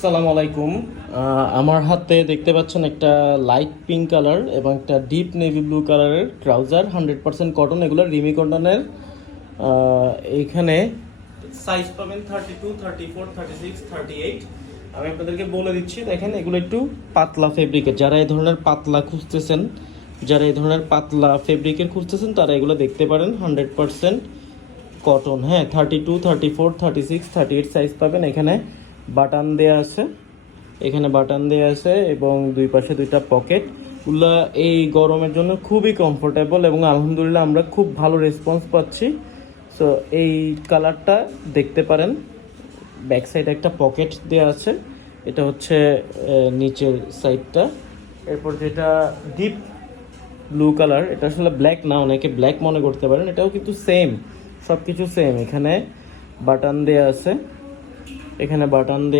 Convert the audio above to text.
আসসালামু আলাইকুম। আমার হাতে দেখতে পাচ্ছেন একটা লাইট পিঙ্ক কালার এবং একটা ডিপ নেভি ব্লু কালারের ট্রাউজার 100% কটন, এগুলো রিমি কটনের। এইখানে সাইজ পাবেন 32, 34, 36, 38। আমি আপনাদেরকে বলে দিচ্ছি, দেখেন এগুলো একটু পাতলা ফেব্রিকের। যারা এই ধরনের পাতলা খুঁজতেছেন, যারা এই ধরনের পাতলা ফেব্রিকের খুঁজতেছেন তারা এগুলো দেখতে পারেন। 100% কটন, হ্যাঁ। 32, 34, 36, 38 সাইজ পাবেন। এখানে বাটন দেয়া আছে, এখানে বাটন দেয়া আছে এবং দুই পাশে দুইটা পকেট। ওগুলা এই গরমের জন্য খুবই কমফোর্টেবল এবং আলহামদুলিল্লাহ আমরা খুব ভালো রেসপন্স পাচ্ছি। সো এই কালারটা দেখতে পারেন। ব্যাক সাইডে একটা পকেট দেওয়া আছে, এটা হচ্ছে নিচের সাইডটা। এরপর যেটা ডিপ ব্লু কালার, এটা আসলে ব্ল্যাক না, অনেকে ব্ল্যাক মনে করতে পারেন, এটাও কিন্তু সেম, সব কিছু সেম। এখানে বাটন দেয়া আছে, এখানে বাটন দেয়া